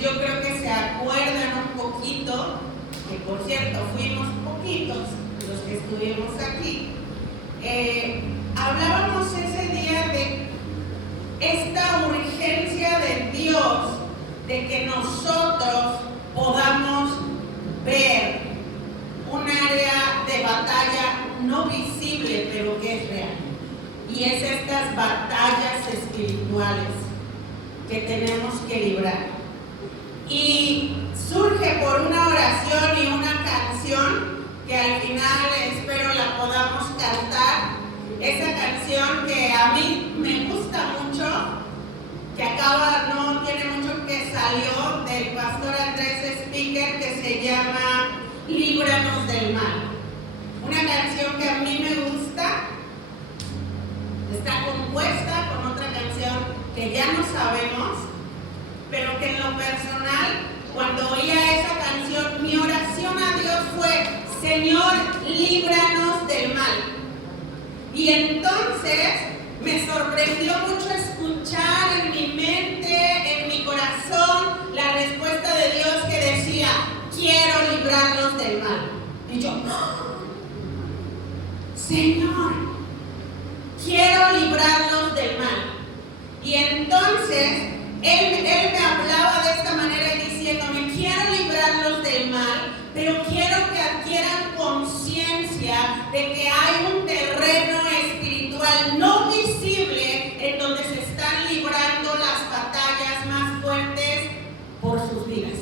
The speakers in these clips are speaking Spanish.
yo creo que se acuerdan un poquito, que por cierto fuimos poquitos los que estuvimos aquí, hablábamos ese día de esta urgencia de Dios, de que nosotros podamos ver un área de batalla no visible, pero que es real. Y es estas batallas espirituales que tenemos que librar. Y surge por una oración y una canción que al final espero la podamos cantar. Esa canción que a mí me gusta mucho, que no tiene mucho que salió, del pastor Andrés Speaker, que se llama Líbranos del Mal. Una canción que a mí me gusta, está compuesta con otra canción que ya no sabemos, pero que en lo personal, cuando oía esa canción, mi oración a Dios fue: Señor, líbranos del mal. Y entonces me sorprendió mucho escuchar en mi mente, en mi corazón, la respuesta de Dios que decía: quiero librarlos del mal. Y yo, Señor, quiero librarlos del mal. Y entonces Él me hablaba de esta manera y diciéndome: quiero librarlos del mal, pero quiero que adquieran conciencia de que hay un terreno espiritual no visible en donde se están librando las batallas más fuertes por sus vidas.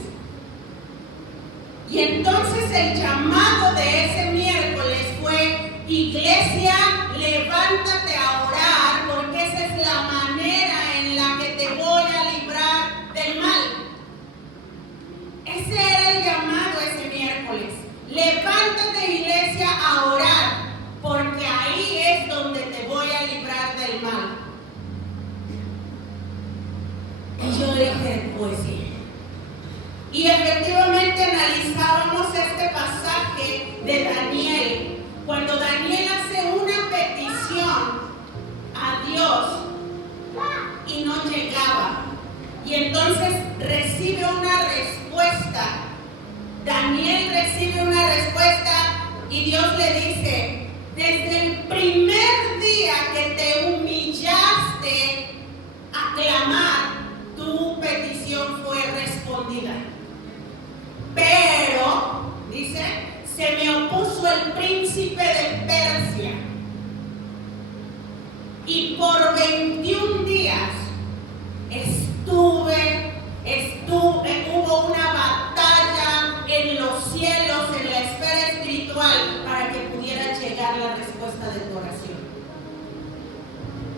Y entonces el llamado de ese miércoles fue: iglesia, levántate a orar, porque esa es la manera en la que te voy a librar del mal. Ese era el llamado ese miércoles. Levántate, iglesia, a orar, porque ahí es donde te voy a librar del mal. Y yo dije: pues sí. Y efectivamente analizábamos este pasaje de Daniel, cuando Daniel hace una petición a Dios y no llegaba. Y entonces recibe una respuesta. Daniel recibe una respuesta y Dios le dice: desde el primer día que te humillaste a clamar, tu petición fue respondida. Pero, dice, se me opuso el príncipe de Persia. Y por 21 días hubo una batalla en los cielos, en la esfera espiritual, para que pudiera llegar la respuesta de tu oración.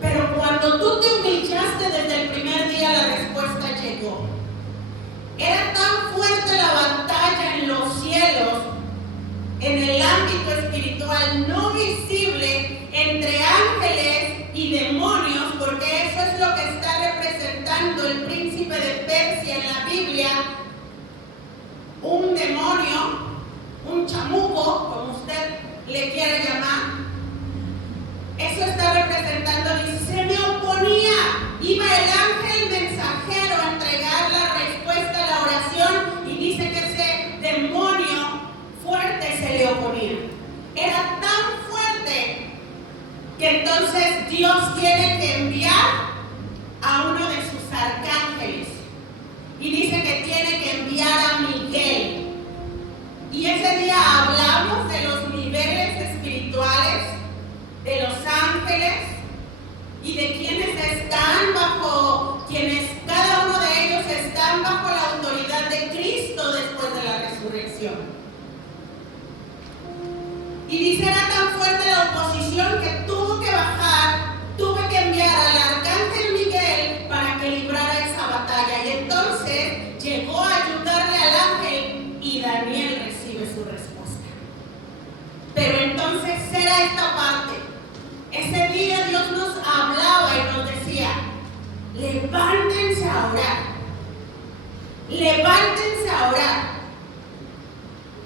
Pero cuando tú te humillaste desde el primer día, la respuesta llegó. Era tan fuerte la batalla en los cielos, en el ámbito espiritual no visible, entre ángeles y demonios, porque eso es lo que está representando el príncipe de Persia en la Biblia. Un demonio, un chamuco, como usted le quiere llamar, eso está representando. Dice: se me oponía, iba el ángel mensajero a entregar la respuesta a la oración, y dice que ese demonio fuerte se le oponía. Era tan fuerte que entonces Dios tiene que enviar a uno de sus arcángeles, y dice que tiene que enviar a Miguel. Y ese día hablamos de los niveles espirituales, de los ángeles y de quienes cada uno de ellos están bajo la autoridad de Cristo después de la resurrección. Y dice: era tan fuerte la oposición que tuve que enviar al arcángel Miguel para que librara esa batalla. Y entonces llegó a ayudarle al ángel y Daniel recibe su respuesta. Pero entonces era esta parte. Ese día Dios nos hablaba y nos decía: levántense a orar. Levántense a orar.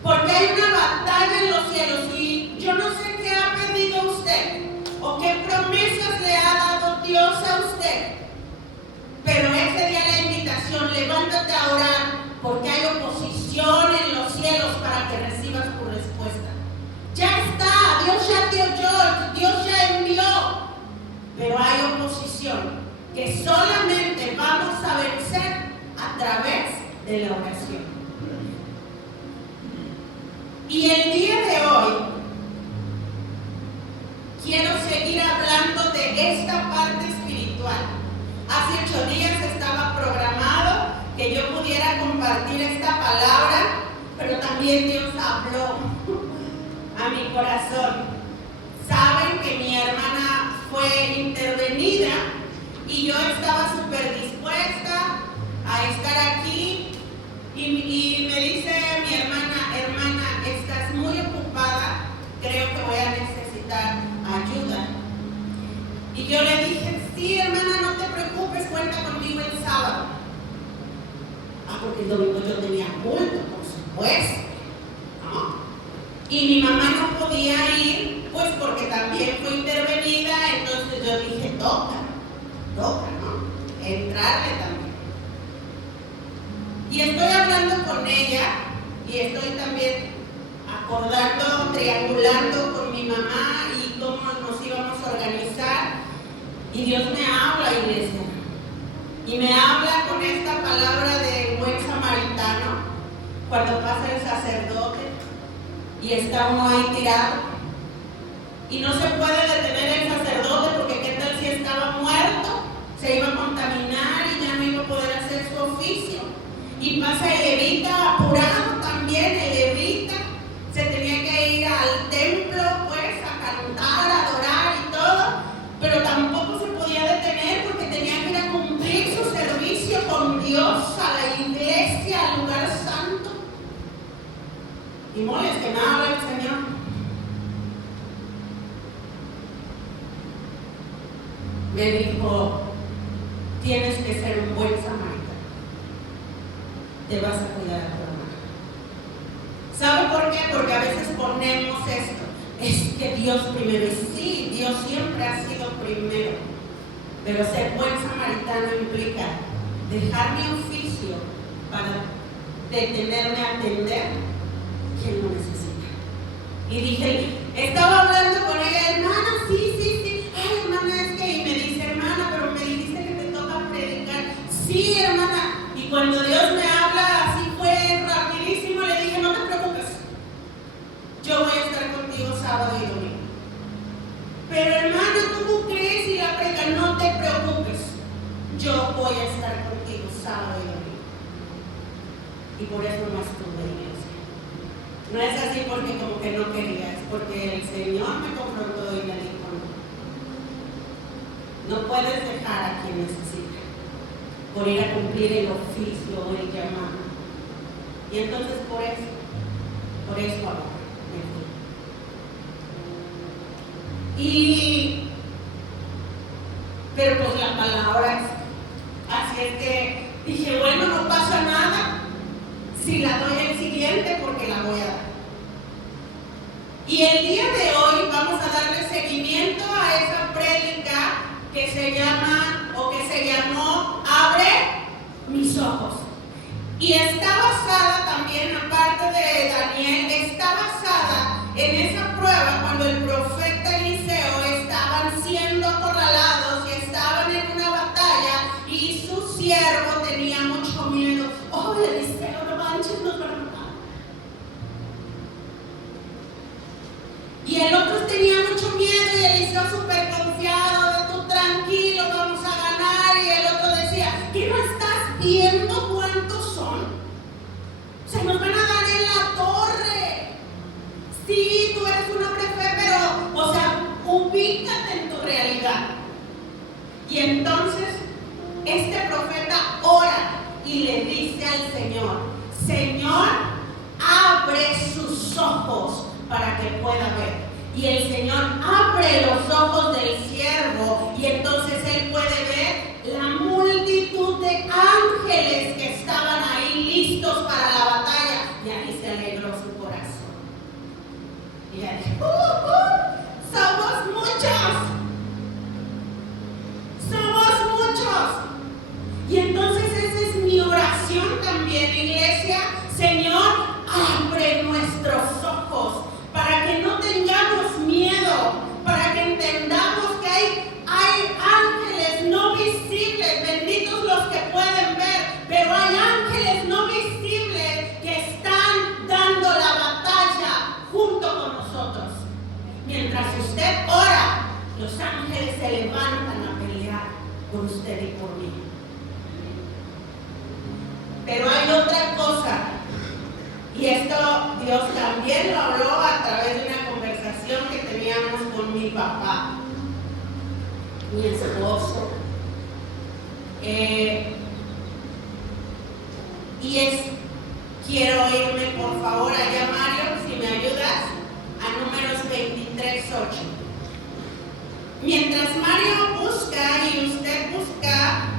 Porque hay una batalla en los cielos, y yo no sé qué ha pedido usted o qué promesas le ha dado Dios a usted. Pero ese día la invitación: levántate a orar, te oyó, Dios ya envió, pero hay oposición que solamente vamos a vencer a través de la oración. Y el día de hoy quiero seguir hablando de esta parte espiritual. Hace 8 días estaba programado que yo pudiera compartir esta palabra, pero también Dios habló a mi corazón. Saben que mi hermana fue intervenida y yo estaba súper dispuesta a estar aquí y me dice mi hermana, estás muy ocupada, creo que voy a necesitar ayuda. Y yo le dije, sí hermana, no te preocupes, cuenta conmigo el sábado. Porque el domingo yo tenía culto, por supuesto, ¿no? Y mi mamá no podía ir, pues porque también fue intervenida, entonces yo dije, toca, ¿no? Entrarle también. Y estoy hablando con ella, y estoy también acordando, triangulando con mi mamá y cómo nos íbamos a organizar. Y Dios me habla, iglesia. Y me habla con esta palabra de buen samaritano, cuando pasa el sacerdote y está uno ahí tirado. Y no se puede detener el sacerdote porque qué tal si estaba muerto, se iba a contaminar y ya no iba a poder hacer su oficio. Y pasa el levita apurado también, el levita se tenía que ir al templo pues a cantar, a adorar y todo, pero tampoco se podía detener porque tenía que ir a cumplir su servicio con Dios, a la iglesia, al lugar santo. Y moles que me habla el Señor. Me dijo, tienes que ser un buen samaritano. Te vas a cuidar a tu hermana. ¿Sabe por qué? Porque a veces ponemos esto. Es que Dios primero. Y sí, Dios siempre ha sido primero. Pero ser buen samaritano implica dejar mi oficio para detenerme a atender quien lo necesita. Y dije, estaba hablando con ella, hermana, sí. Ay, hermana, es que, y me dice, hermana, pero me dijiste que te toca predicar. Sí, hermana. Y cuando Dios me habla, así fue rapidísimo, le dije, no te preocupes. Yo voy a estar contigo sábado y domingo. Pero hermana, ¿cómo crees? Y la predica, no te preocupes. Yo voy a estar contigo sábado y domingo. Y por eso no estuve en iglesia. No es así porque como que no quería, es porque el Señor me confrontó y me dijo, no puedes dejar a quien necesita por ir a cumplir el oficio o el llamado. Y entonces por eso ahora me fui. Pero pues la palabra es así, es que dije, bueno, no pasa nada si la doy el siguiente porque la voy a dar. Y el día de hoy vamos a darle seguimiento a esa prédica que se llama o que se llamó Abre mis ojos. Y está basada también, aparte de Daniel, está basada en esa prueba cuando el profeta Eliseo estaban siendo acorralados y estaban en una batalla y su siervo tenía mucho miedo. Oh, Eliseo, no manches, nos van a matar. Y el otro tenía mucho miedo y Eliseo súper confiado, tú tranquilo, vamos a ganar. Y el otro decía, ¿qué no estás viendo cuántos son? Se nos van a dar en la torre. Sí, tú eres un hombre fe, pero, o sea, ubícate en tu realidad. Y entonces, este profeta ora y le dice al Señor, Señor, abre sus ojos para que pueda ver. Y el Señor abre los ojos del siervo y entonces él puede ver la multitud de ángeles que estaban ahí listos para la batalla. Y ahí se alegró su corazón. Y ella dijo, somos muchos. Somos muchos. Y entonces esa es mi oración también, iglesia. Señor, abre nuestros ojos para que no tengamos miedo Dios también lo habló a través de una conversación que teníamos con mi papá, mi esposo. Quiero irme por favor allá, Mario, si me ayudas, a Números 23:8. Mientras Mario busca y usted busca,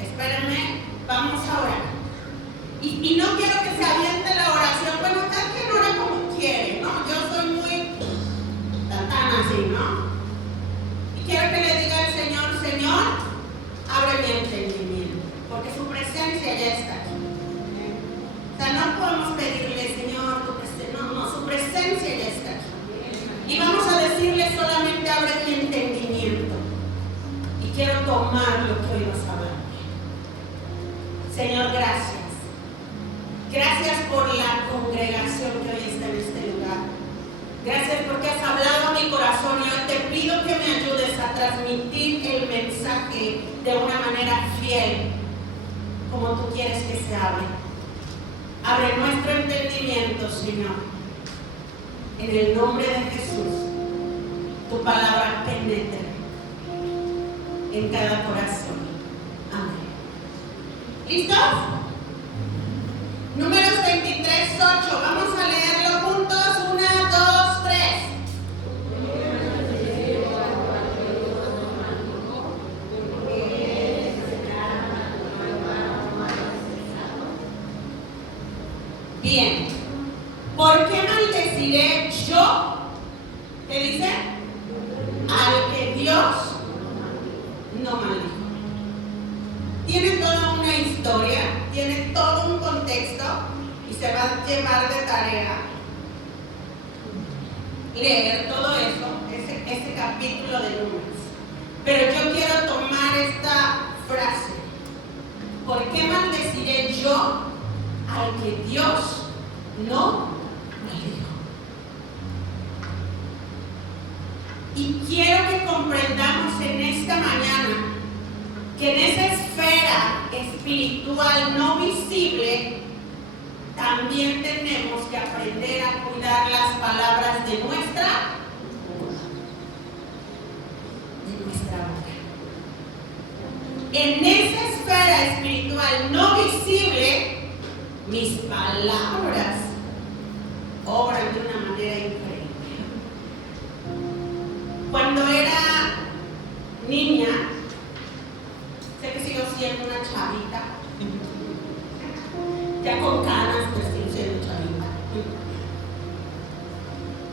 espérenme, vamos a orar. Y no quiero que se aviente la oración, bueno, cada quien ora como quiere, ¿no? Yo soy muy tan así, ¿no? Y quiero que le diga al Señor, Señor, abre mi entendimiento, porque su presencia ya está aquí. O sea, no podemos pedirle, Señor, tu presencia, no, su presencia ya está aquí. Y vamos a decirle solamente, abre mi entendimiento. Y quiero tomar lo que hoy vas a hablar. Señor, gracias. Gracias por la congregación que hoy está en este lugar. Gracias porque has hablado a mi corazón y hoy te pido que me ayudes a transmitir el mensaje de una manera fiel, como tú quieres que se hable. Abre nuestro entendimiento, Señor. En el nombre de Jesús, tu palabra penetre en cada corazón. Amén. ¿Listos? Números 23:8. Vamos a leerlo juntos. 1, 2, 3. Bien. ¿Por qué maldeciré yo? ¿Qué dice? Al que Dios no maldijo. Tiene toda una historia, tiene todo un contexto y se va a llevar de tarea leer todo eso, ese capítulo de Números. Pero yo quiero tomar esta frase. ¿Por qué maldeciré yo al que Dios no maldijo? Y quiero que comprendamos en esta mañana que en esa esfera espiritual no visible también tenemos que aprender a cuidar las palabras de nuestra boca. En esa esfera espiritual no visible, mis palabras obran de una manera increíble. Cuando era niña, sé que sigo siendo una chavita, ya con canas, pero sigo siendo chavita.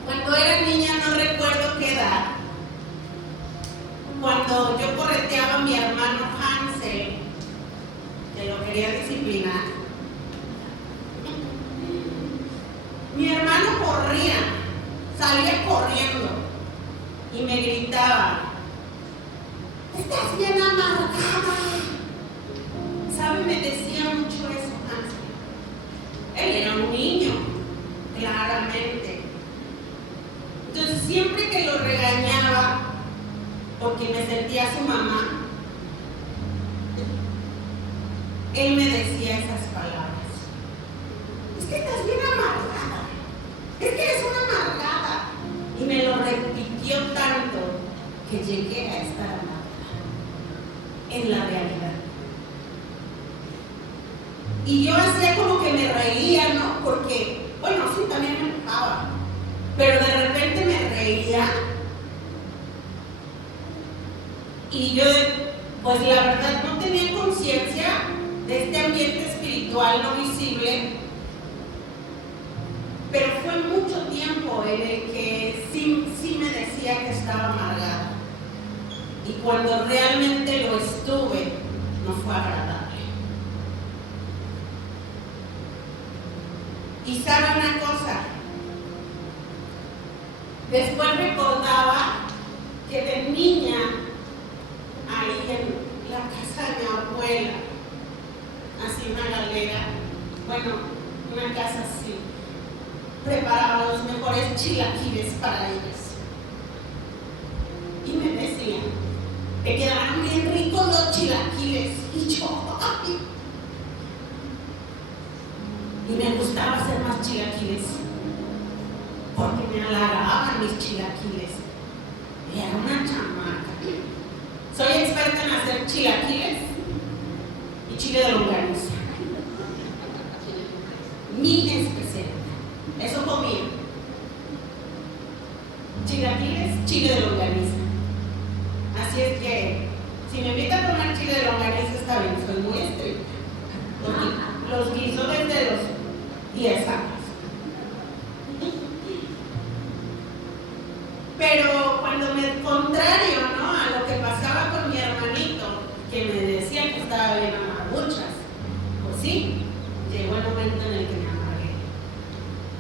Cuando era niña, no recuerdo qué edad, cuando yo correteaba a mi hermano Hansel, que lo quería disciplinar, mi hermano corría, salía corriendo y me gritaba: "Estás bien amargada". ¿Sabe? Me decía mucho eso Hansel. Él era un niño, claramente. Entonces siempre que lo regañaba, porque me sentía su mamá, él me decía esas palabras: "Es que estás bien amargada, es que eres una amargada". Y me lo repitió tanto que llegué a estar amargada en la realidad. Y yo hacía como que me reía, ¿no? Porque, bueno, sí, también me enojaba, pero de repente me reía. Y yo, pues la verdad, no tenía conciencia de este ambiente espiritual no visible, pero fue mucho tiempo en el que sí me decía que estaba amargada. Y cuando realmente lo estuve, no fue agradable. Y sabe una cosa, después recordaba que de niña, ahí en la casa de mi abuela, así una galera, bueno, una casa así, preparaba los mejores chilaquiles para ellas. Y me decían: "Te quedarán bien ricos los chilaquiles". Y yo, ¡ay! Y me gustaba hacer más chilaquiles. porque me halagaban mis chilaquiles. Y era una chamaca. Soy experta en hacer chilaquiles y chile de longaniza. Mi especialidad. Eso comía. Chilaquiles, chile de longaniza. Así es que, si me invitan a comer chile de longaniza está bien, soy muy estricta. Porque los guiso desde los 10 años. Pero cuando me contrario, ¿no?, a lo que pasaba con mi hermanito, que me decía que estaba bien amarguchas, pues sí, llegó el momento en el que me amargué.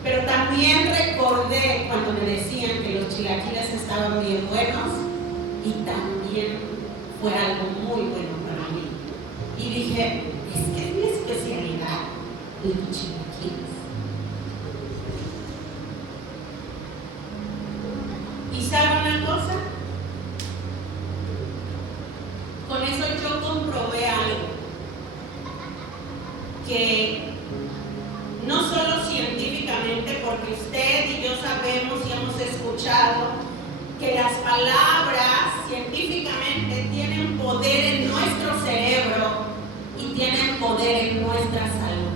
Pero también recordé cuando me decían que los chilaquiles estaban bien buenos y también fue algo muy bueno para mí. Y dije, es que es mi especialidad, los chilaquiles. ¿Y sabe una cosa? Con eso yo comprobé algo, que no solo científicamente, porque usted y yo sabemos y hemos escuchado que las palabras científicamente tienen poder en nuestro cerebro y tienen poder en nuestra salud.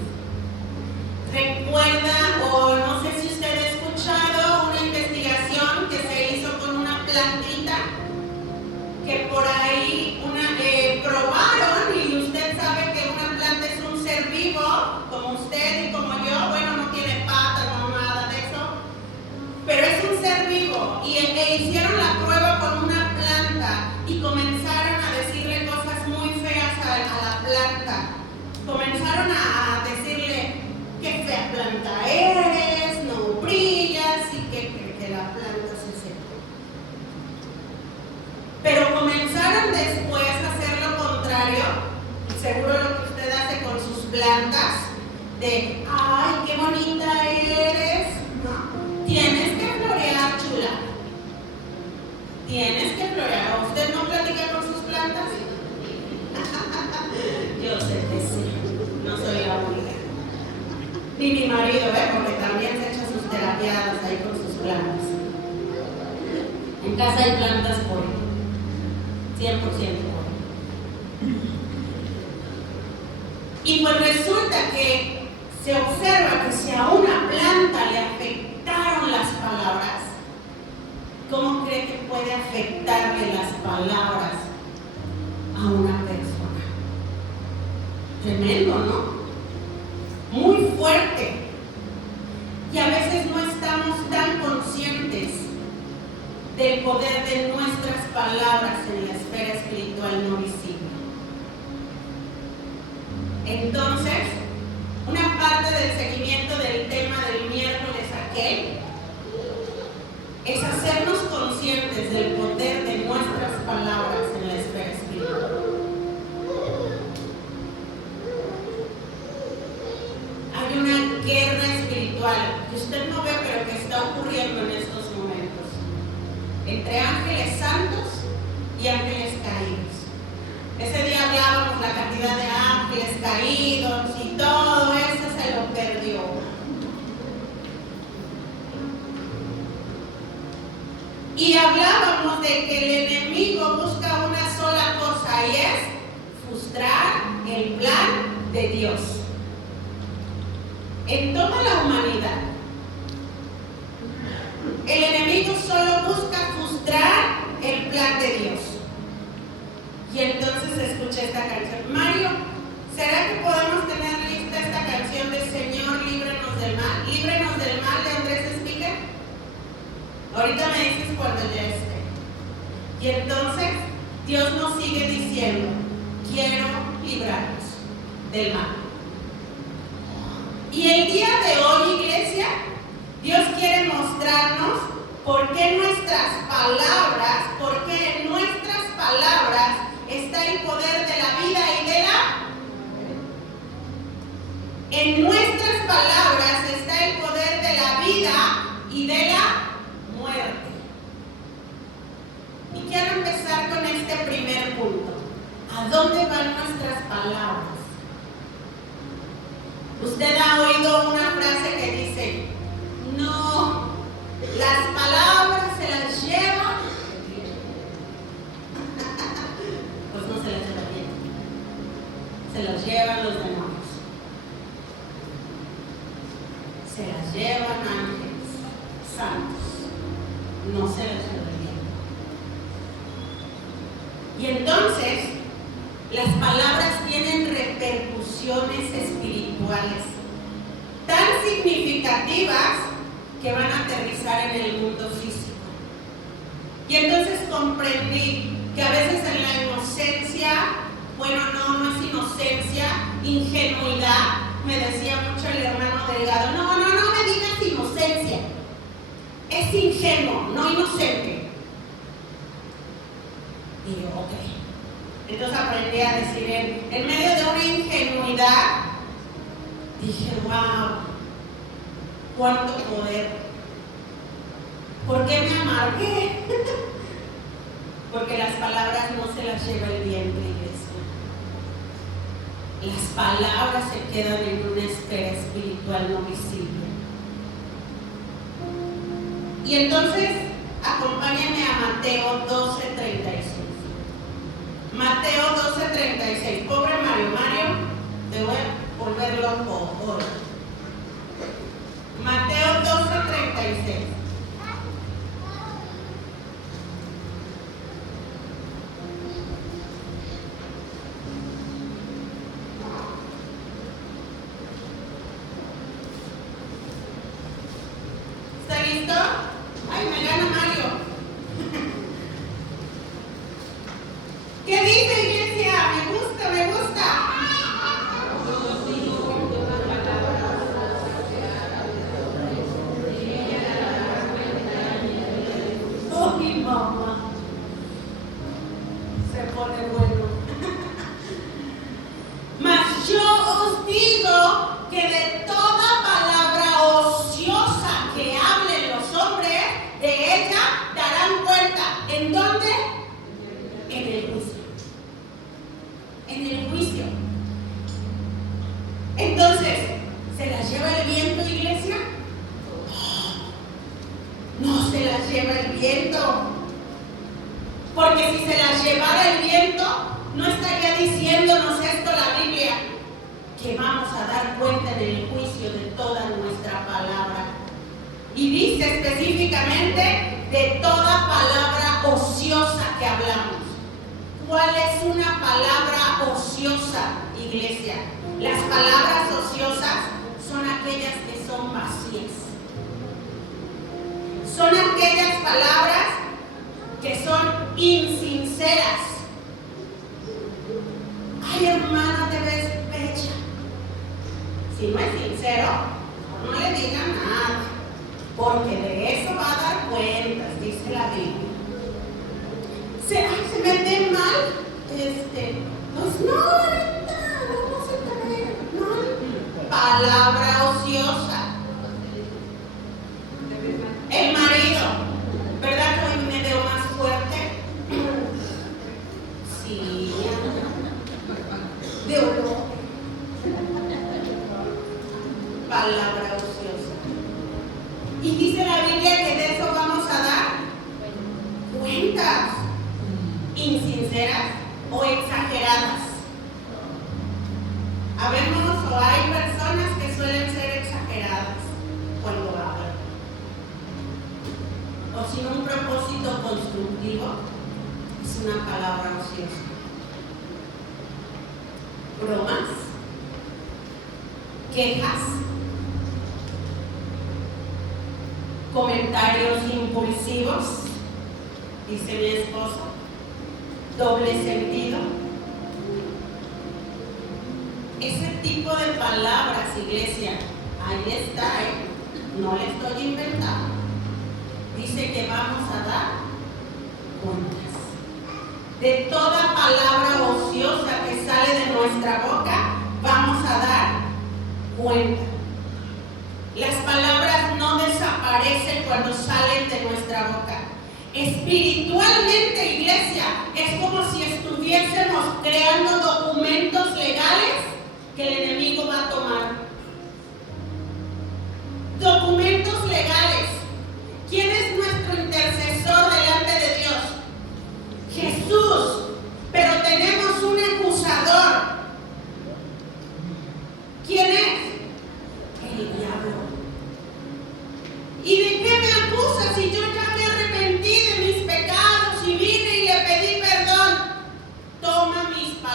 Recuerda, o no sé si usted ha escuchado una investigación que se hizo con una plantita, que por ahí probaron, y usted sabe que una planta es un ser vivo, como usted y como yo, bueno, no tiene patas, no nada de eso, pero es un ser vivo, y hicieron la prueba con una planta y comenzaron a decirle cosas muy feas a la planta. Comenzaron a decirle: qué fea planta eres, no brillas, y que la planta se secó. Pero comenzaron después a hacer lo contrario, seguro lo que usted hace con sus plantas, de: ay, qué bonita eres, no, tienes que florear, chula, tienes que florear. ¿Usted no platica con sus plantas? Yo sé que sí, no soy la única. Ni mi marido, porque también se echa sus terapiadas ahí con sus plantas. En casa hay plantas por 100% por. Y pues resulta que se observa que si a una planta le afectaron las palabras, ¿cómo cree que puede afectarle las palabras a una persona? Tremendo, ¿no? Muy fuerte. Y a veces no estamos tan conscientes del poder de nuestras palabras en la esfera espiritual no visible. Entonces, una parte del seguimiento del tema del miércoles aquel es hacernos conscientes del poder de nuestras palabras en la esfera espiritual. Hay una guerra espiritual que usted no ve, pero que está ocurriendo en estos momentos, entre ángeles santos y ángeles caídos. Ese día hablábamos la cantidad de ángeles caídos y todo eso se lo perdió. Y hablábamos de que el enemigo busca una sola cosa, y es frustrar el plan de Dios en toda la humanidad. El enemigo solo busca frustrar el plan de Dios. Y entonces escuché esta canción. Mario, ¿será que podemos tener lista esta canción de Señor, líbranos del mal? Líbranos del mal, de Andrés Speaker. Ahorita me dices cuando ya esté. Y entonces Dios nos sigue diciendo: quiero librarnos del mal. Y el día de hoy, iglesia, Dios quiere mostrarnos por qué nuestras palabras, por qué en nuestras palabras está el poder de la vida y de la... En nuestras palabras está el poder de la vida y de la muerte. Y quiero empezar con este primer punto. ¿A dónde van nuestras palabras? Usted ha oído una frase que dice: no, Las palabras se las lleva, pues no se las lleva bien, se las llevan los demonios, se las llevan ángeles santos, no se las lleva bien. Y entonces las palabras tienen repercusiones espirituales tan significativas que van a aterrizar en el mundo físico. Y entonces comprendí que a veces en la inocencia, bueno, no es inocencia, ingenuidad, me decía mucho el hermano Delgado, no me digas inocencia, es ingenuo, no inocente. Y yo, ok. Entonces aprendí a decir, en medio de una ingenuidad, dije, wow, cuánto poder. ¿Por qué me amargué? Porque las palabras no se las lleva el viento, iglesia. Las palabras se quedan en una esfera espiritual no visible. Y entonces, acompáñame a Mateo 12:36. Mateo 12:36. Pobre Mario, te voy a volver loco hoy. Mateo 12:36. ¿Está listo? Ay, me gana Mario. ¿Qué dice, iglesia? Me gusta, me gusta. Oh, mi mamá. Se pone bueno. Mas yo os digo que de toda palabra ociosa que hablen los hombres, de ella darán cuenta. ¿En dónde? En el juicio. En el juicio. Entonces, ¿se las lleva el viento, iglesia? No se las lleva el viento. Porque si se las llevara el viento, no estaría diciéndonos esto la Biblia, que vamos a dar cuenta en el juicio de toda nuestra palabra. Y dice específicamente de toda palabra ociosa que hablamos. ¿Cuál es una palabra ociosa, iglesia? Las palabras ociosas son aquellas que son vacías. Son aquellas palabras que son insinceras. Ay, hermana, te ves bella. Si no es sincero, no le digan nada, porque de eso va a dar cuentas, dice la Biblia. Se mete mal, pues no, ahorita, vamos a traer, no. Palabra ociosa. El marido, ¿verdad que hoy me veo más fuerte? Sí, de olor. Palabra ociosa. Y dice la Biblia que de eso vamos a dar cuentas. Insinceras o exageradas. Habemos o hay personas que suelen ser exageradas cuando hablan, o sin un propósito constructivo. Es una palabra ociosa. Bromas, quejas, comentarios impulsivos, dice mi esposo, doble sentido. Ese tipo de palabras, iglesia, ahí está, no le estoy inventando. Dice que vamos a dar cuentas. De toda palabra ociosa que sale de nuestra boca, vamos a dar cuenta. Las palabras no desaparecen cuando salen de nuestra boca. Espiritualmente, iglesia, es como si estuviésemos creando documentos legales que el enemigo va a tomar. Documentos legales. ¿Quién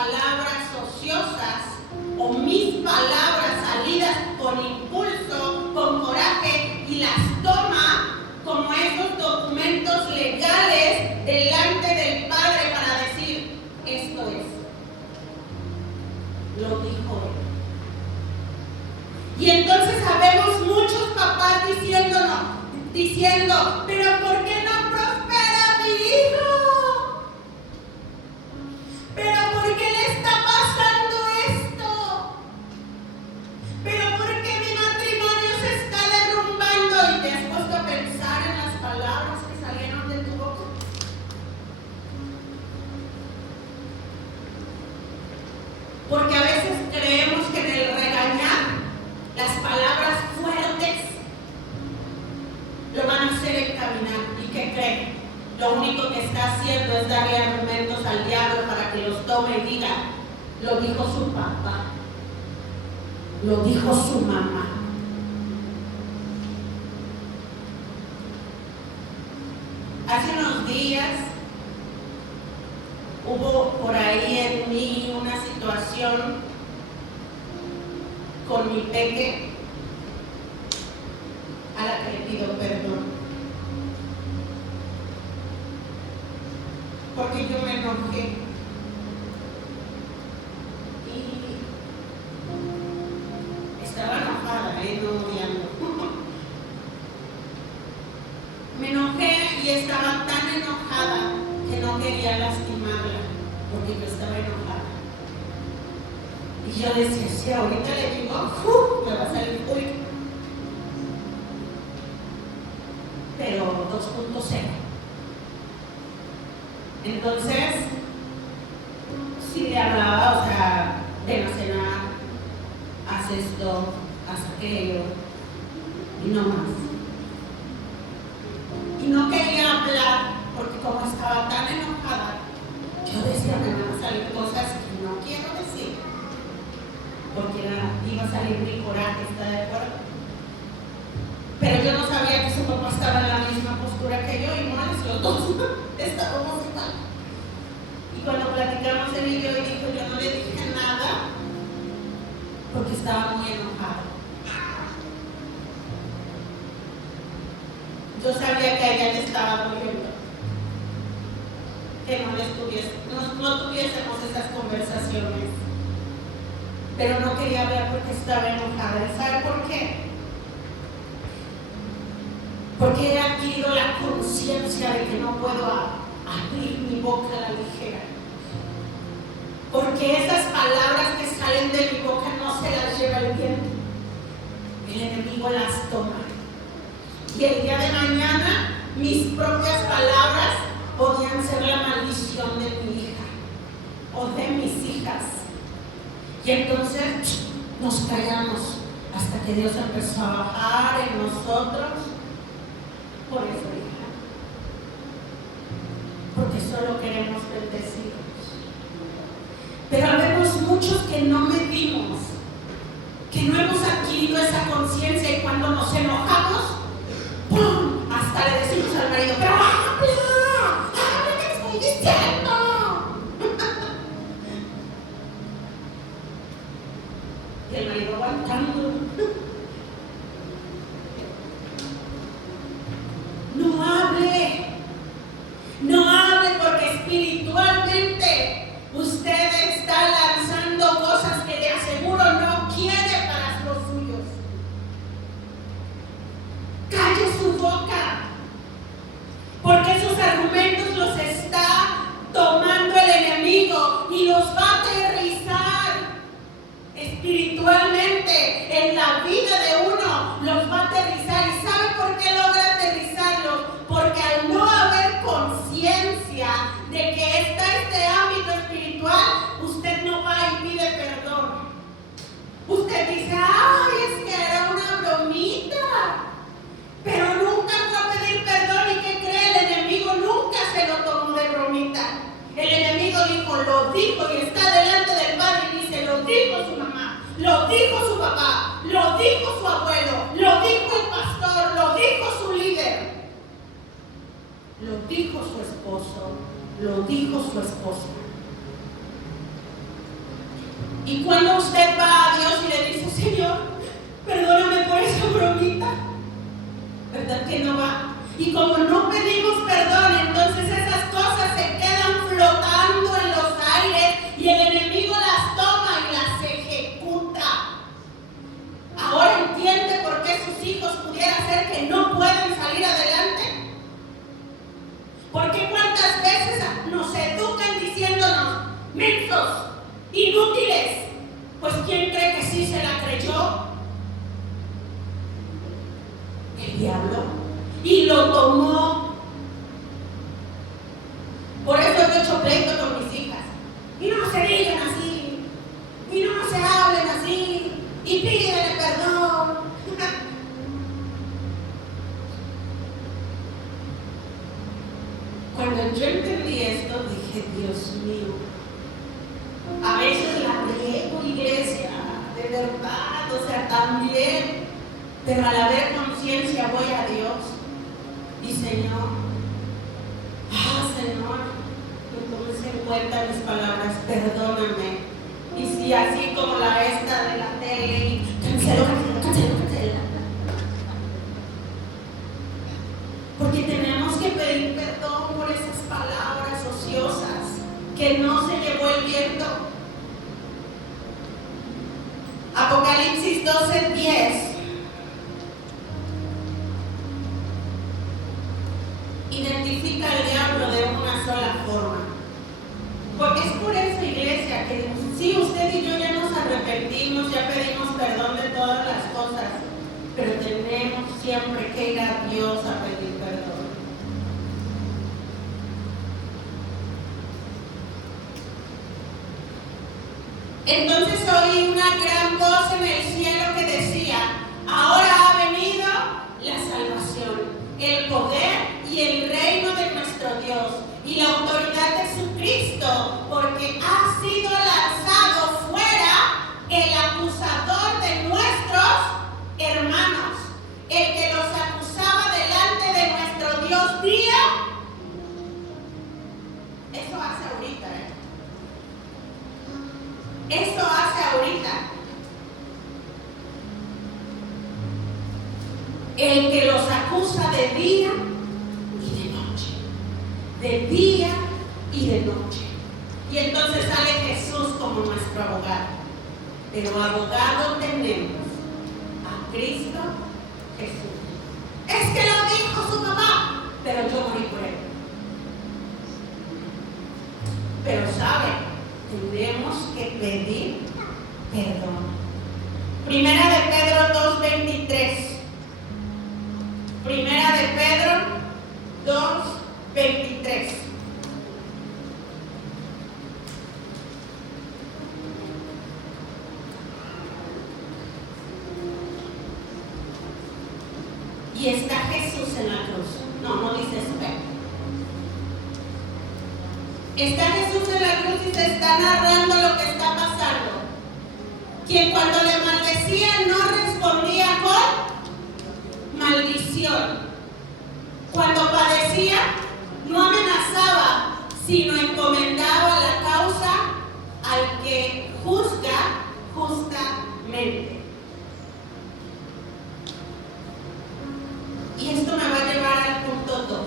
palabras ociosas o mis palabras salidas con impulso, con coraje, y las toma como esos documentos legales delante del Padre para decir, esto es, lo dijo él. Y entonces sabemos muchos papás diciendo, pero ¿por qué no prospera mi hijo? ¿Pero por qué le está pasando esto? ¿Pero por qué mi matrimonio se está derrumbando? ¿Y te has puesto a pensar en las palabras que salieron de tu boca? Porque a veces creemos que en el regañar, las palabras fuertes lo van a hacer encaminar. ¿Y qué creen? Lo único que está haciendo es darle argumentos al diablo para que los tome y diga, lo dijo su papá, lo dijo su mamá. Hace unos días hubo por ahí en mí una situación con mi peque a la que le pido perdón. Porque yo me enojé. Y estaba enojada, no odiando. Me enojé y estaba tan enojada que no quería lastimarla, porque yo estaba enojada. Y yo decía, si ahorita le digo, me va a salir público. Pero 2.0. Entonces, si le hablaba, o sea, ven a cenar, haz esto, haz aquello, y no más. Y no quería hablar, porque como estaba tan enojada, yo decía, me van a salir cosas que no quiero decir, porque iba a salir mi coraje, ¿está de acuerdo? Pero yo no sabía que su papá estaba en la misma postura que yo, y no es los dos estábamos igual. Y cuando platicamos él y yo, y dijo, yo no le dije nada, porque estaba muy enojado. Yo sabía que a ella le estaba doliendo que no tuviésemos esas conversaciones, pero no quería hablar porque estaba enojada. ¿Y sabe por qué? Porque he adquirido la conciencia de que no puedo abrir mi boca a la ligera, porque esas palabras que salen de mi boca no se las lleva el viento, el enemigo las toma. Y el día de mañana mis propias palabras podían ser la maldición de mi hija o de mis hijas. Y entonces nos callamos hasta que Dios empezó a bajar en nosotros. Por eso, hija, porque solo queremos bendecirnos. Pero habemos muchos que no medimos, que no hemos adquirido esa conciencia, y cuando nos enojamos, ¡pum!, hasta le decimos al marido, pero habla, ¿qué te estoy diciendo? Y el marido aguantando. No hable, porque espiritualmente usted está lanzando cosas que le aseguro no quiere para los suyos. Calle su boca, porque esos argumentos los está tomando el enemigo y los va a aterrizar espiritualmente en la vida de uno, los va a aterrizar. ¿Y sabe por qué logra aterrizarlos? Porque al no haber conciencia de que está este ámbito espiritual, usted no va y pide perdón. Usted dice, ay, es que era una bromita, pero nunca fue a pedir perdón. ¿Y qué cree? El enemigo nunca se lo tomó de bromita. El enemigo dijo, lo dijo, y está delante del Padre y dice, lo dijo su mamá, lo dijo su papá, lo dijo su abuelo, lo dijo el pastor, lo dijo su líder, lo dijo su esposo, lo dijo su esposa. Y cuando usted va a Dios y le dice, Señor, perdóname por esa bromita, ¿verdad que no va? Y como no pedimos perdón, entonces esas cosas se quedan flotando en los aires y el enemigo las toma y las ejecuta. Ahora entiende por qué sus hijos pudiera ser que no pueden salir adelante. Porque cuántas veces nos educan diciéndonos, mensos, inútiles. Pues ¿quién cree que sí se la creyó? El diablo. Y lo tomó. Por eso yo he hecho pleito con mis hijas. Y no se digan así. Y no se hablen así. Y pídele perdón. Cuando yo entendí esto, dije, Dios mío, a veces la riego, iglesia, de verdad, o sea, también, pero al haber conciencia voy a Dios y Señor, Señor, no tomes en cuenta mis palabras, perdóname. Y si así como la esta de la tele, cancela. Porque tenemos que pedir perdón por esas palabras ociosas que no se llevó el viento. Apocalipsis 12:10 identifica al diablo de una sola forma. Porque es por eso, iglesia, que sí, usted y yo ya nos arrepentimos, ya pedimos perdón de todas las cosas, pero tenemos siempre que ir a Dios a pedir perdón. Entonces oí una gran voz en el cielo que decía, ahora ha venido la salvación, el poder y el reino de nuestro Dios y la autoridad de su Cristo, porque ha sido lanzado fuera el acusador de nuestros hermanos, el que los acusaba delante de nuestro Dios día. Eso hace ahorita, Eso hace ahorita. El que los acusa de día y de noche. De día y de noche. Y entonces sale Jesús como nuestro abogado. Pero abogado tenemos a Cristo Jesús. Es que lo dijo su mamá, pero yo morí por él. Pero sabe, tenemos que pedir perdón. Primera de Pedro 2:23. Primera de Pedro 2:23. Y está Jesús en la cruz. No dice espera. Está Jesús en la cruz y se está narrando lo que está pasando. Quien cuando le maldecía no respondía con maldición. Cuando padecía no amenazaba, sino encomendaba la causa al que juzga justamente. Y esto me va a llevar al punto 2.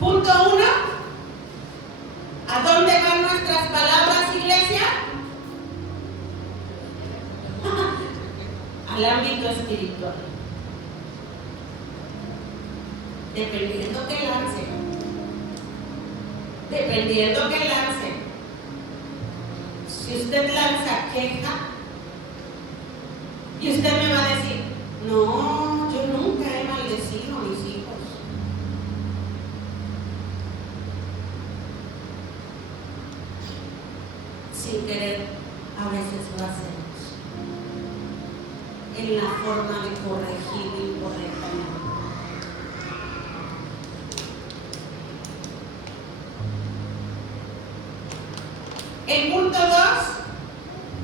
Punto 1. ¿A dónde van nuestras palabras, iglesia? Al ámbito espiritual. Dependiendo que lance. Dependiendo que lance. Si usted lanza queja, y usted me va a decir, no, yo nunca he maldecido a mis hijos. Sin querer, a veces lo hacemos en la forma de corregir incorrectamente. El punto 2,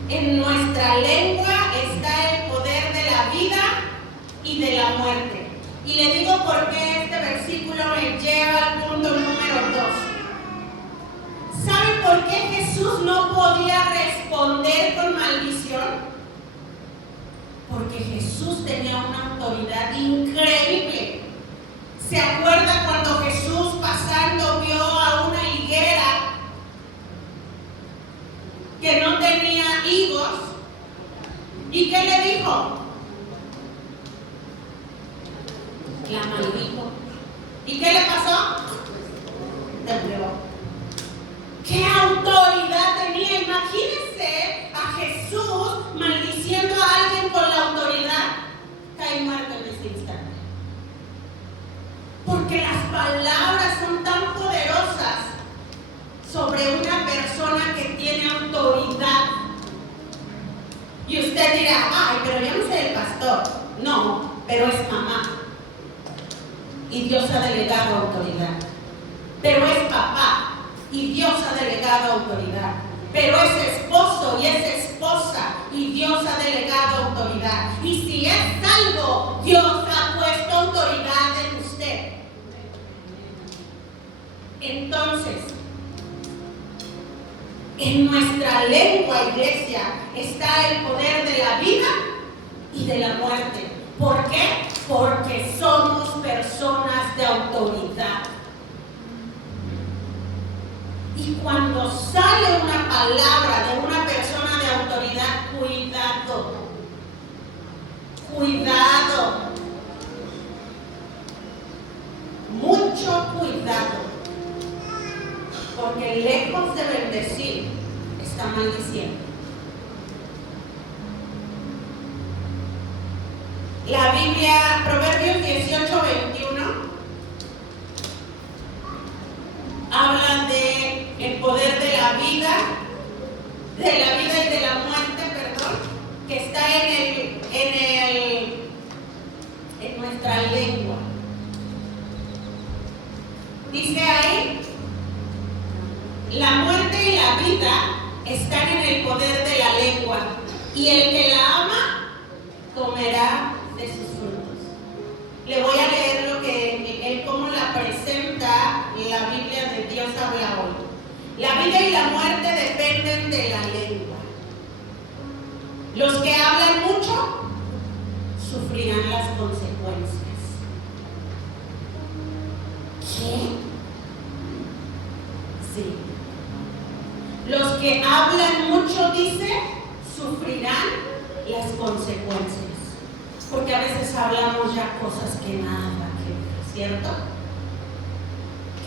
en nuestra lengua está el poder de la vida y de la muerte. Y le digo por qué este versículo me lleva al punto número 2. ¿Saben por qué Jesús no podía responder porque Jesús tenía una autoridad increíble. ¿Se acuerda cuando Jesús pasando vio a una higuera que no tenía higos? ¿Y qué le dijo? La maldijo. ¿Y qué le pasó? Tembló. ¿Qué autoridad tenía? Imagínense a Jesús maldiciendo a alguien con la autoridad. Cae muerto en ese instante. Porque las palabras son tan poderosas sobre una persona que tiene autoridad. Y usted dirá, ay, pero yo no soy el pastor. No, pero es mamá. Y Dios ha delegado autoridad. Pero es papá. Y Dios ha delegado autoridad. Pero es esposo y es esposa. Y Dios ha delegado autoridad. Y si es salvo, Dios ha puesto autoridad en usted. Entonces, en nuestra lengua, iglesia, está el poder de la vida y de la muerte. ¿Por qué? Porque somos personas de autoridad. Y cuando sale una palabra de una persona de autoridad, cuidado. Cuidado. Mucho cuidado. Porque lejos de bendecir, está maldiciendo. La Biblia, Proverbios 18:21, habla de el poder de la vida y de la muerte, que está en nuestra lengua. Dice ahí, la muerte y la vida están en el poder de la lengua, y el que la ama comerá de sus frutos. Le voy a leer cómo la presenta la Biblia de Dios habla hoy. La vida y la muerte dependen de la lengua. Los que hablan mucho sufrirán las consecuencias. ¿Qué? Sí. Los que hablan mucho, dice, sufrirán las consecuencias. Porque a veces hablamos ya cosas que nada que ver, ¿cierto?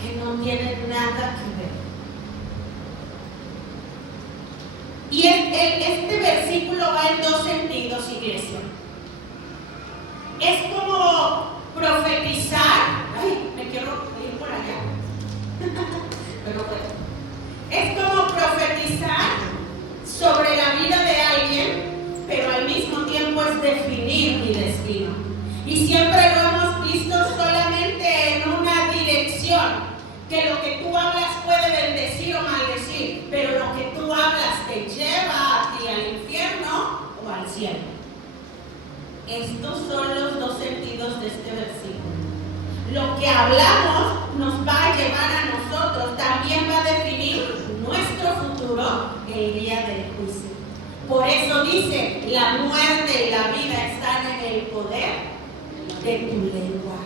Que no tienen nada que ver. Y este versículo va en dos sentidos, iglesia. Es como profetizar. Ay, me quiero ir por allá. Pero bueno. Es como profetizar sobre la vida de alguien, pero al mismo tiempo es definir mi destino. Y siempre lo hemos visto solamente en una dirección, que lo que tú hablas puede bendecir o maldecir, pero lo que tú hablas te lleva a ti al infierno o al cielo. Estos son los dos sentidos de este versículo. Lo que hablamos nos va a llevar a nosotros, también va a definir nuestro futuro el día del juicio. Por eso dice, la muerte y la vida están en el poder de tu lengua.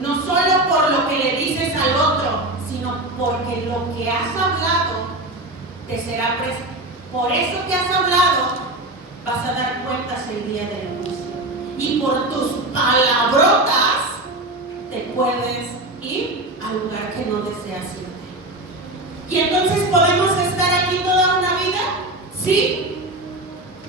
No solo por lo que le dices al otro, sino porque lo que has hablado te será presente. Por eso que has hablado, vas a dar cuentas el día del juicio. Y por tus palabrotas te puedes ir al lugar que no deseas irte. Y entonces podemos estar aquí toda una vida, sí,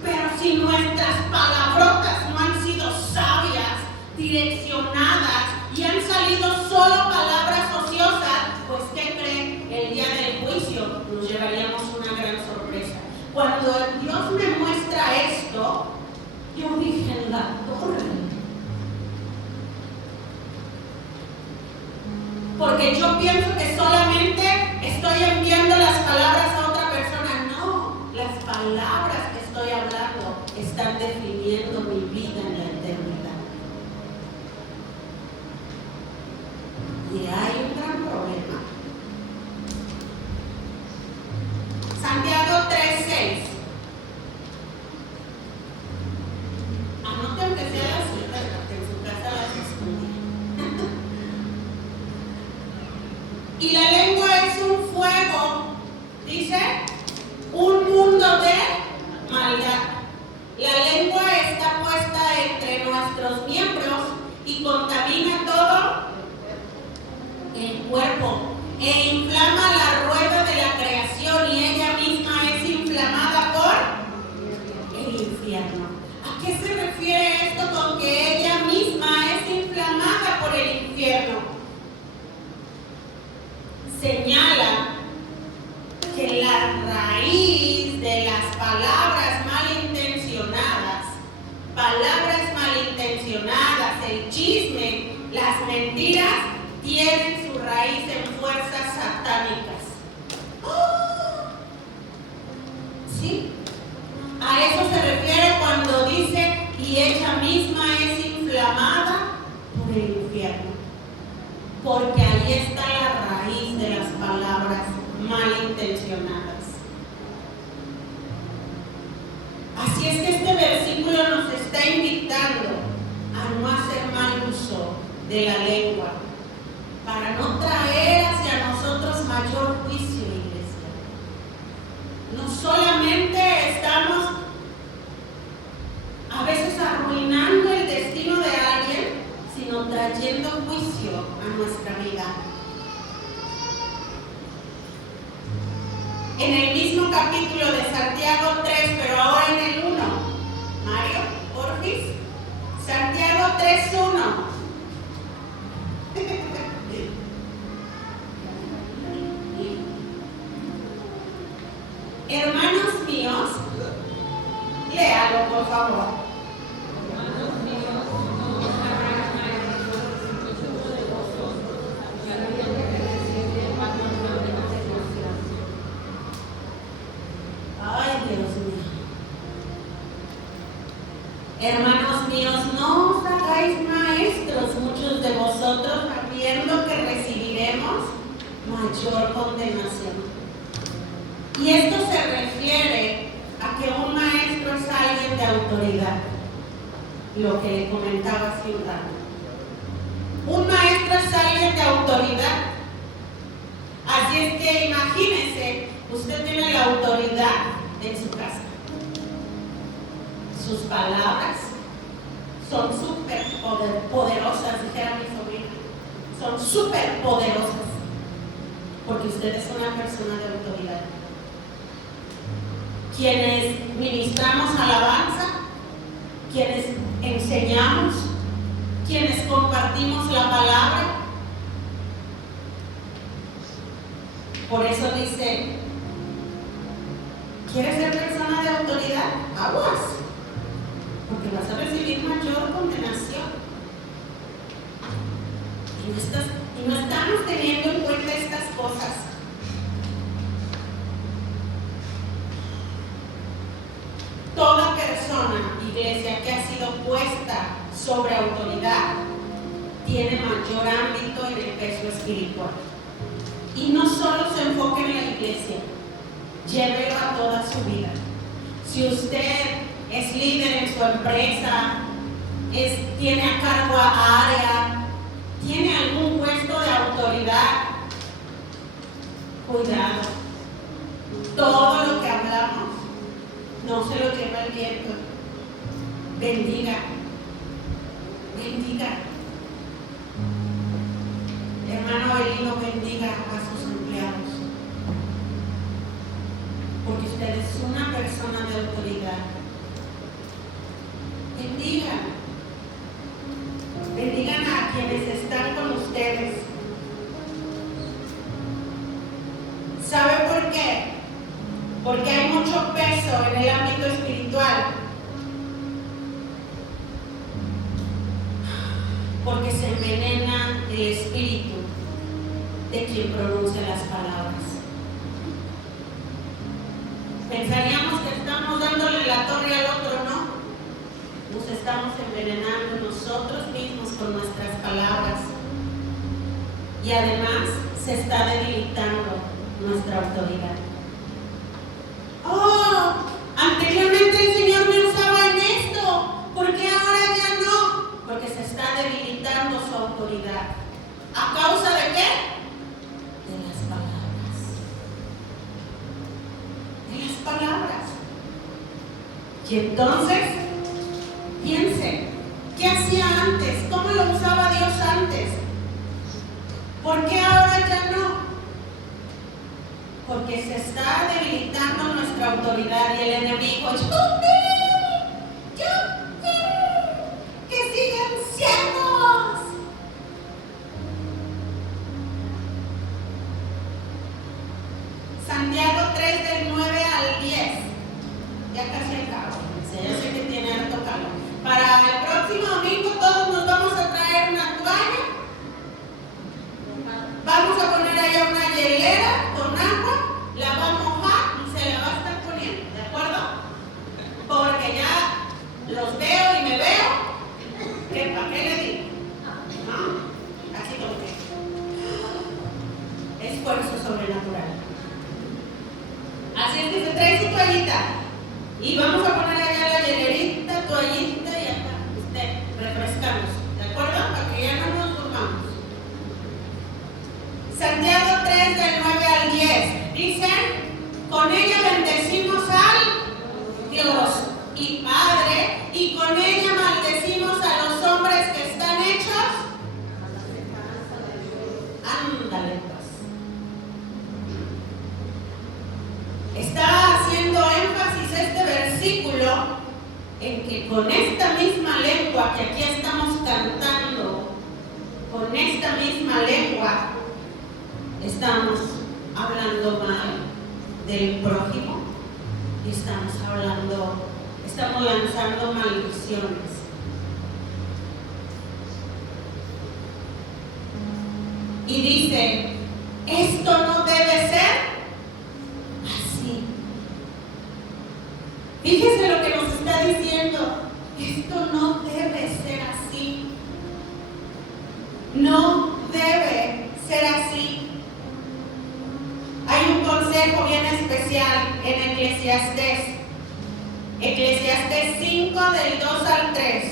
pero si nuestras palabrotas no han sido sabias, direccionadas y han salido solo palabras ociosas, pues ¿qué creen? El día del juicio nos llevaríamos una gran sorpresa. Cuando Dios me muestra esto, yo dije en la torre. Porque yo pienso que solamente estoy enviando las palabras a otra persona. No, las palabras que estoy hablando están definiendo mi vida en la eternidad. Y hay un gran problema. Santiago 3:6. y contamina todo el cuerpo e inflama la rueda de la creación y ella misma es inflamada por el infierno. ¿A qué se refiere esto con que ella misma es inflamada por el infierno? Señala que la raíz de las palabras malintencionadas, el chisme, las mentiras, tienen su raíz en fuerzas satánicas. ¿Sí? A eso se refiere cuando dice, y ella misma es inflamada por el infierno. Porque ahí está la raíz de las palabras malintencionadas. Así es que este versículo nos está invitando a no hacer mal uso de la lengua, para no traer hacia nosotros mayor juicio, iglesia. No solamente estamos a veces arruinando el destino de alguien, sino trayendo juicio a nuestra vida. En el mismo capítulo de Santiago 3, pero ahora en el 1. Mario, porfis. Santiago 3:1. Hermanos míos, léalo por favor. Hermanos míos, no os hagáis maestros muchos de vosotros, sabiendo que recibiremos mayor condenación. Y esto se refiere a que un maestro es alguien de autoridad, lo que le comentaba hace un rato. Un maestro es alguien de autoridad. Así es que imagínense, usted tiene la autoridad en su casa. Sus palabras son súper poderosas, dijera mi sobrina. Son súper poderosas, porque usted es una persona de autoridad. Quienes ministramos alabanza, quienes enseñamos, quienes compartimos la palabra. Por eso dice, ¿quieres ser persona de autoridad? Aguas, porque vas a recibir mayor condenación. Y no estamos teniendo en cuenta estas cosas. Toda persona, iglesia, que ha sido puesta sobre autoridad, tiene mayor ámbito en el peso espiritual. Y no solo se enfoque en la iglesia, llévelo a toda su vida. Si usted es líder en su empresa, tiene a cargo a área, tiene algún puesto de autoridad, cuidado. Todo lo que hablamos no se lo lleva el viento. Bendiga, bendiga. Hermano Abelino, bendiga a sus empleados, porque usted es una persona de autoridad. Bendigan. Bendigan a quienes están con ustedes. ¿Sabe por qué? Porque hay mucho peso en el ámbito espiritual. Porque se envenena el espíritu de quien pronuncia las palabras. Pensaríamos que estamos dándole la torre al otro, ¿no? Nos estamos envenenando nosotros mismos con nuestras palabras. Y además se está debilitando nuestra autoridad. Oh, anteriormente el Señor me usaba en esto, ¿por qué ahora ya no? Porque se está debilitando su autoridad. ¿A causa de qué? De las palabras. De las palabras. Y entonces, piense, ¿Qué hacía antes? ¿Cómo lo usaba Dios antes? ¿Por qué ahora ya no? Porque se está debilitando nuestra autoridad y el enemigo es que sigan ciegos. Santiago 3 del 9 al 10. Ya casi acabo. Ya sé que tiene harto calor. Para el próximo domingo todos nos vamos a traer una toalla. Vamos a poner allá una hielera con agua, la va a mojar y se la va a estar poniendo, ¿de acuerdo? Porque ya los veo y me veo, que ¿para qué le digo? ¿No? Así como que esfuerzo sobrenatural. Así es que se trae su toallita y vamos a poner allá la hielerita, toallita y acá, refrescamos, ¿de acuerdo? Para que ya no nos durmamos. Santiago 3 del 9 al 10 dice: con ella bendecimos al Dios y Padre, y con ella maldecimos a los hombres que están hechos. Ándale pues. Está haciendo énfasis este versículo en que con esta misma lengua que aquí estamos cantando, con esta misma lengua estamos hablando mal del prójimo y estamos lanzando maldiciones. Y dice, esto no debe ser así. Fíjese lo que nos está diciendo. Esto no debe ser así. No debe ser así. Hay un consejo bien especial en Eclesiastés. Eclesiastés 5 del 2 al 3.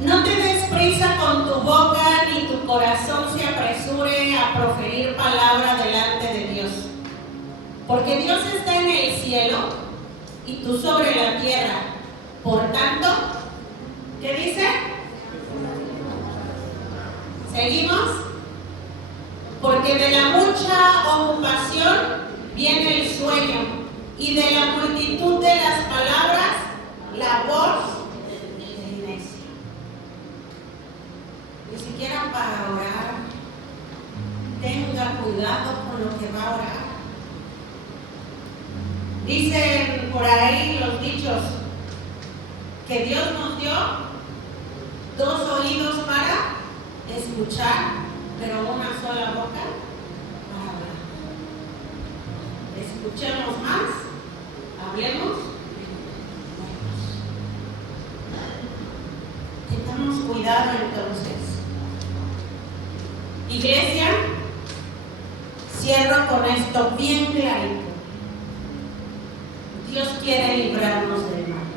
No te des prisa con tu boca, ni tu corazón se apresure a proferir palabra delante de Dios. Porque Dios está en el cielo y tú sobre la tierra. Por tanto, ¿qué dice? ¿Seguimos? Porque de la mucha ocupación viene el sueño, y de la multitud de las palabras, la voz del necio. Ni siquiera para orar, tenga cuidado con lo que va a orar. Dicen por ahí los dichos que Dios nos dio 2 oídos para escuchar, pero una sola boca para hablar. Escuchemos más, hablemos menos. Tengamos cuidado entonces. Iglesia, cierro con esto bien clarito. Dios quiere librarnos del mal.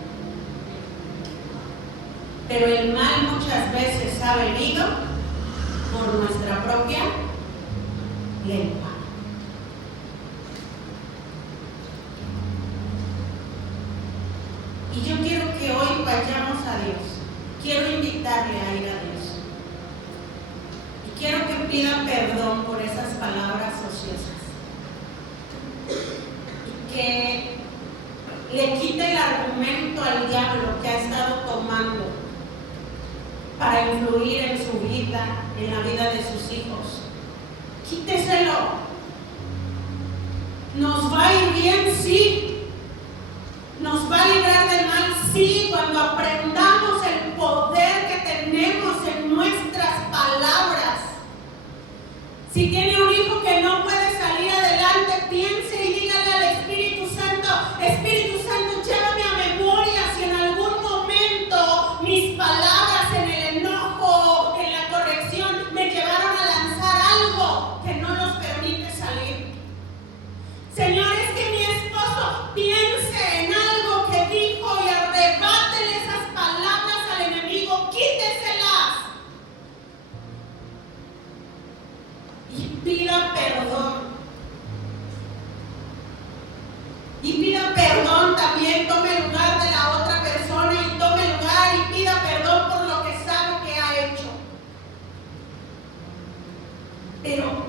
Pero el mal muchas veces ha venido por nuestra propia lengua. Y yo quiero que hoy vayamos a Dios. Quiero invitarle a ir a Dios. Y quiero que pida perdón por esas palabras ociosas. Y que le quite el argumento al diablo que ha estado tomando para influir en su vida, en la vida de sus hijos. Quíteselo. ¿Nos va a ir bien? Sí. ¿Nos va a librar del mal? Sí, cuando aprendamos el poder que tenemos en nuestras palabras. Si tiene un hijo que no puede salir adelante, piense y dígale al Espíritu Santo: Espíritu Santo, llévame a memoria si en algún momento mis palabras en el enojo, en la corrección, me llevaron a lanzar algo que no nos permite salir. Señor, es que mi esposo piense en algo que dijo y arrebátele esas palabras al enemigo, quíteselas.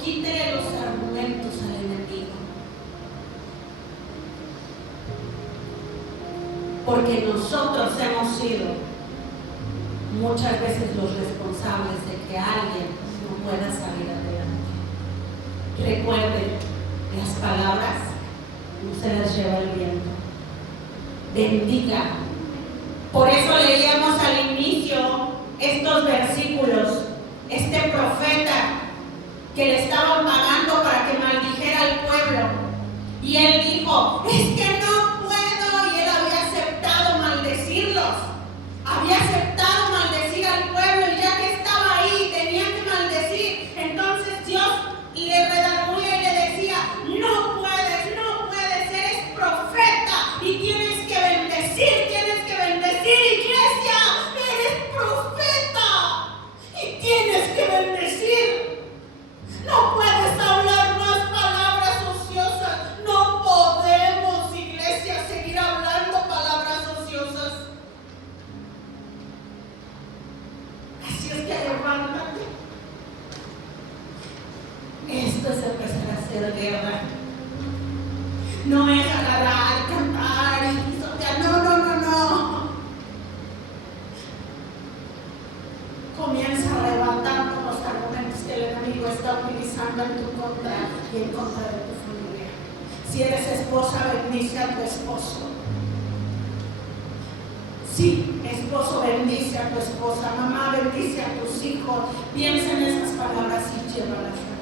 quítele los argumentos al enemigo. Porque nosotros hemos sido muchas veces los responsables de que alguien no pueda salir adelante. Recuerden, las palabras no se las lleva el viento. Bendiga. Por eso leíamos al inicio estos versículos. Este profeta que le estaban pagando para que maldijera al pueblo. Y él dijo, es que no puedo. Y él había aceptado maldecirlos. Había aceptado maldecir al pueblo. Y ya que estaba ahí, tenía que maldecir. Entonces Dios le redarguía y le decía, no puedes, eres profeta. Y tienes que bendecir. Iglesia, eres profeta. Y tienes que bendecir. No puedes hablar más palabras ociosas. No podemos, iglesia, seguir hablando palabras ociosas. Así es que levántate. Esto es empezar a hacer guerra. No es agarrar, cantar y pisotear. No. Comienza arrebatando los argumentos que el enemigo está utilizando en tu contra y en contra de tu familia. Si eres esposa, bendice a tu esposo. Sí, esposo, bendice a tu esposa. Mamá, bendice a tus hijos. Piensa en esas palabras y llévalas.